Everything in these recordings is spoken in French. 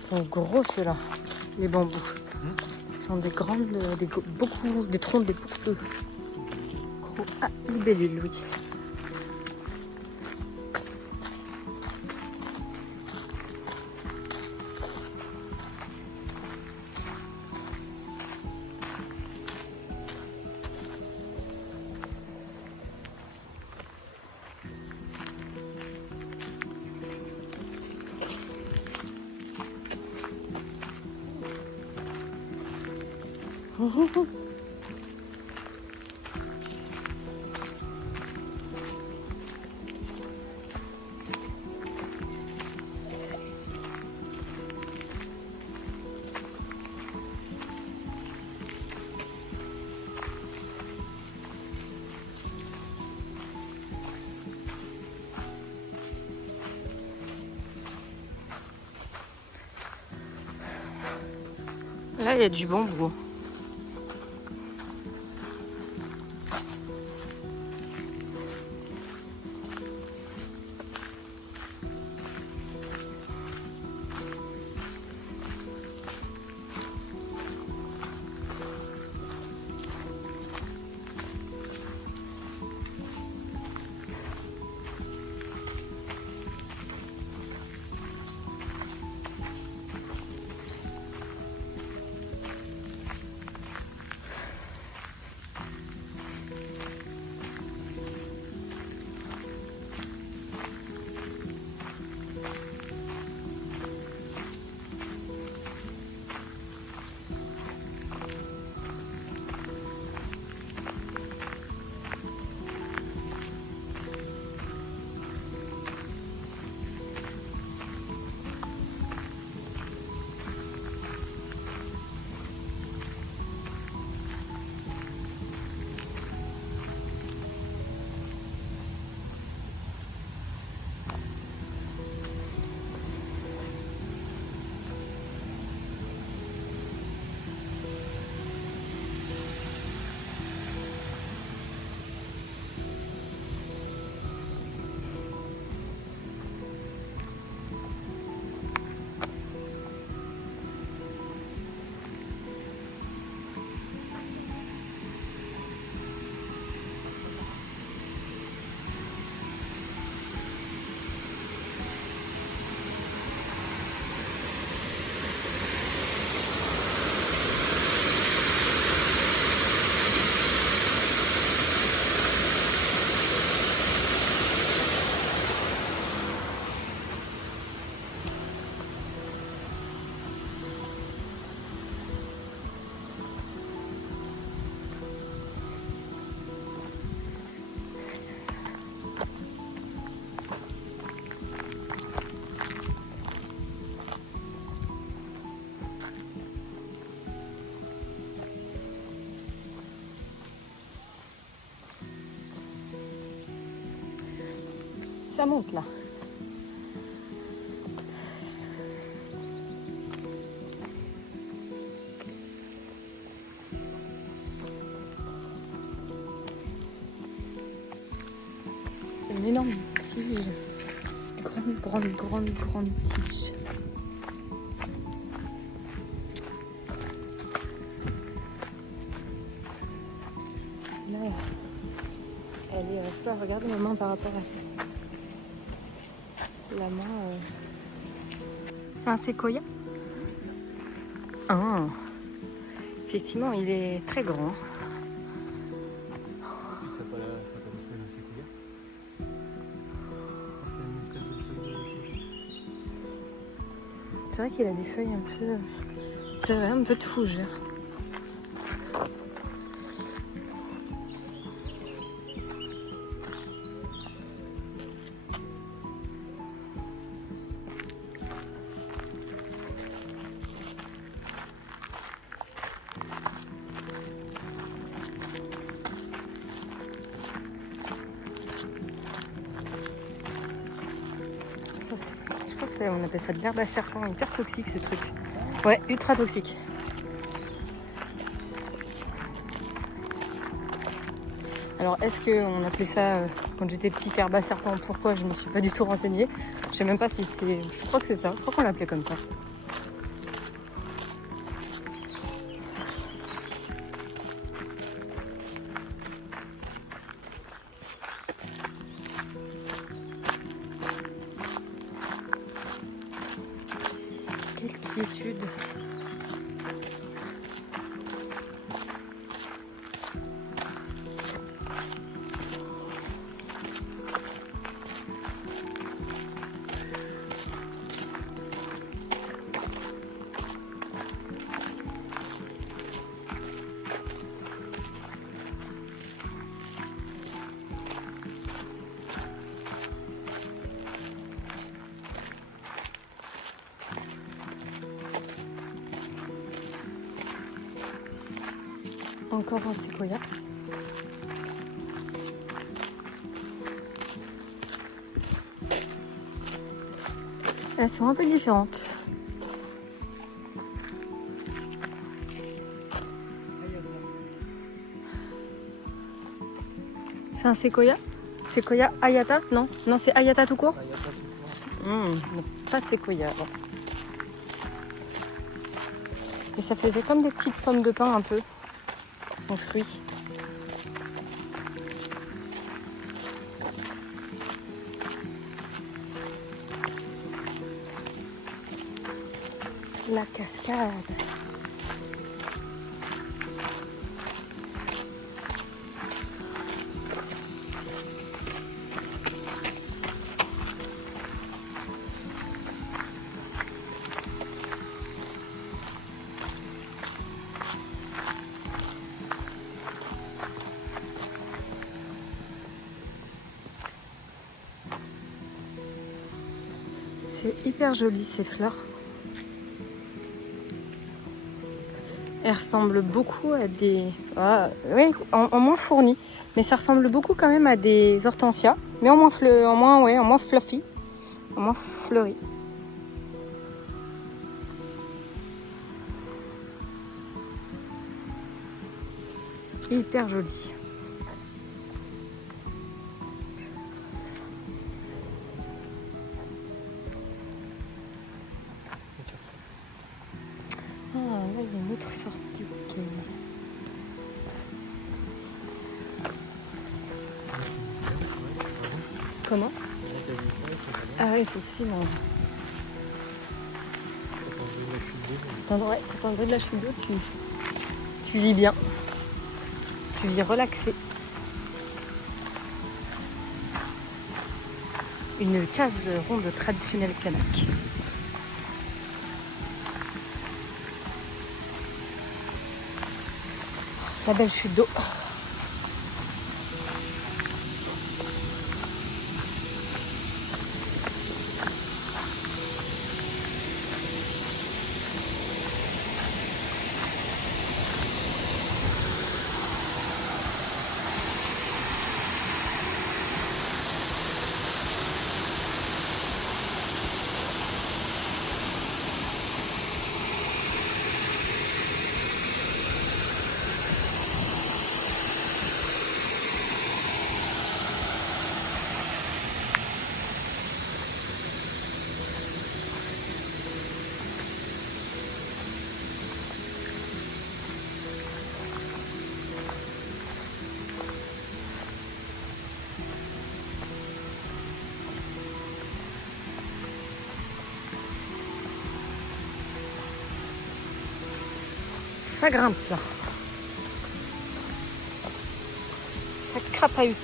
sont gros ceux-là, les bambous. Ils sont des grandes, des troncs beaucoup plus gros. Ah, libellule, oui. Là, il y a du bambou. Ça monte là. Une énorme tige. Grande tige. Là, elle est, je dois regarder ma main par rapport à ça. La main. C'est un séquoia. Ah. Effectivement, il est très grand. Ça n'a pas les feuilles d'un séquoia. C'est une espèce de feuille de fougère. C'est vrai qu'il a des feuilles un peu. C'est vrai, un peu de fougère. Je crois que on appelle ça de l'herbe à serpent, hyper toxique ce truc. Ouais, ultra toxique. Alors est-ce qu'on appelait ça quand j'étais petite herbe à serpent? Pourquoi? Je ne me suis pas du tout renseignée. Je sais même pas si c'est. Je crois que c'est ça, je crois qu'on l'appelait comme ça. quiétude. Encore un séquoia. Elles sont un peu différentes. C'est un séquoia? Séquoia Ayata? Non, non, c'est Ayata tout court? Non, pas séquoia. Bon. Et ça faisait comme des petites pommes de pin un peu. Son fruit. La cascade. C'est hyper joli ces fleurs. Elles ressemblent beaucoup à des... oui, en moins fournies. Mais ça ressemble beaucoup quand même à des hortensias. Mais en moins fluffy. En moins fleuri. Hyper joli. Ah, là, il y a une autre sortie. Okay. Comment? Ah oui, effectivement. T'attends le bruit de la chute d'eau, tu vis bien. Tu vis relaxé. Une case ronde traditionnelle kanak. La belle chute d'eau. Ça grimpe là. Ça crapahute.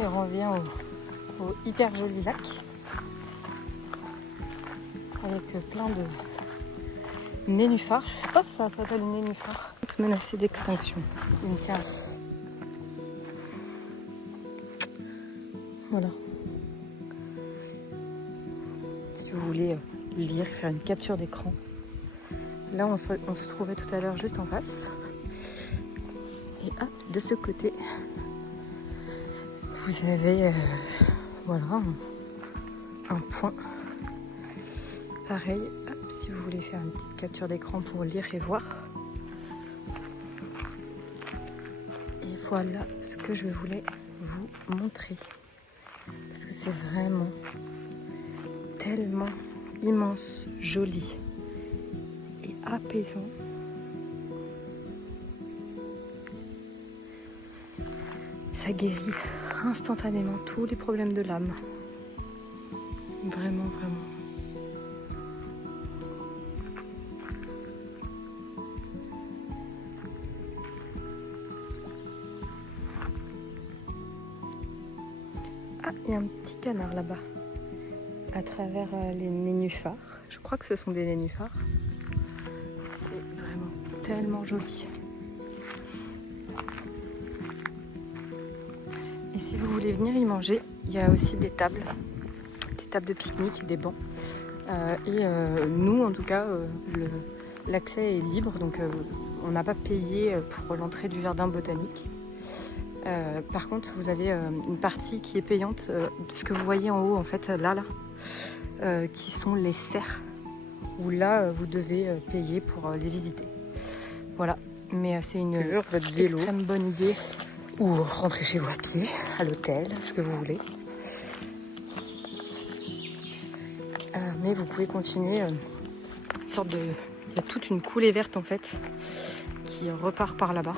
Et on revient au hyper joli lac. Avec plein de nénuphars. Je sais pas si ça s'appelle nénuphars. Tout menacé d'extinction. Une serre. Voilà. Si vous voulez lire, faire une capture d'écran. Là, on se trouvait tout à l'heure juste en face. Et hop, de ce côté, vous avez voilà, un point. Pareil, hop, si vous voulez faire une petite capture d'écran pour lire et voir. Et voilà ce que je voulais vous montrer. Parce que c'est vraiment tellement immense, joli et apaisant. Ça guérit instantanément tous les problèmes de l'âme. Vraiment, vraiment. Ah, il y a un petit canard là-bas, à travers les nénuphars. Je crois que ce sont des nénuphars. C'est vraiment tellement joli. Et si vous voulez venir y manger, il y a aussi des tables de pique-nique, des bancs. Nous, en tout cas, l'accès est libre, donc on n'a pas payé pour l'entrée du jardin botanique. Par contre, vous avez une partie qui est payante, de ce que vous voyez en haut, en fait, là, qui sont les serres, où là, vous devez payer pour les visiter. Voilà, mais c'est une extrême bonne idée. Ou rentrer chez vous à pied, à l'hôtel, ce que vous voulez. Mais vous pouvez continuer il y a toute une coulée verte en fait qui repart par là-bas,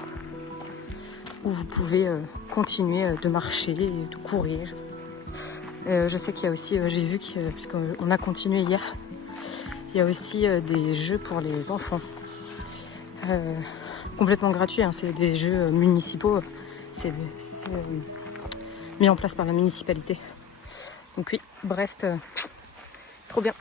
où vous pouvez continuer de marcher et de courir. Je sais qu'il y a aussi, j'ai vu puisqu'on a continué hier, il y a aussi des jeux pour les enfants. Complètement gratuits, hein, c'est des jeux municipaux. C'est mis en place par la municipalité. Donc oui, Brest, trop bien.